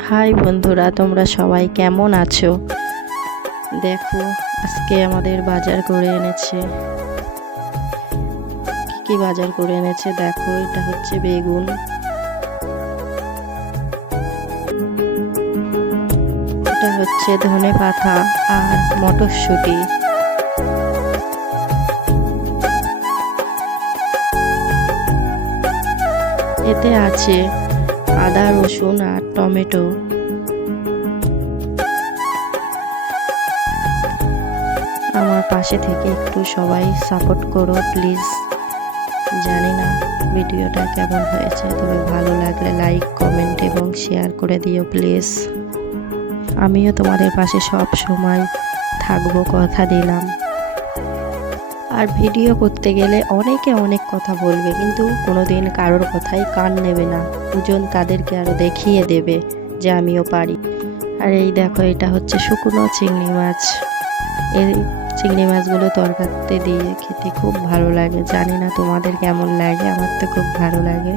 High বন্ধুরা, তোমরা সবাই কেমন আছো? দেখো, আজকে আমাদের বাজার করে এনেছে। কি বাজার করে এনেছে দেখো, এটা হচ্ছে বেগুন, এটা হচ্ছে ধনেপাতা আর মটরশুঁটি। এতে আছে আদা, রসুন আর টমেটো। আমার পাশে থেকে একটু সবাই সাপোর্ট করো প্লিজ। জানি না ভিডিওটা কেমন হয়েছে, তবে ভালো লাগলে লাইক, কমেন্ট এবং শেয়ার করে দিও প্লিজ। আমিও তোমাদের পাশে সব সময় থাকবো, কথা দিলাম। আর ভিডিও করতে গেলে অনেকে অনেক কথা বলবে, কিন্তু কোনোদিন কারোর কথাই কান নেবে না। দুজন তাদেরকে আরও দেখিয়ে দেবে যে আমিও পারি। আর এই দেখো, এটা হচ্ছে শুকনো চিংড়ি মাছ। এই চিংড়ি মাছগুলো তরকারিতে দিয়ে খেতে খুব ভালো লাগে। জানি না তোমাদের কেমন লাগে, আমার তো খুব ভালো লাগে।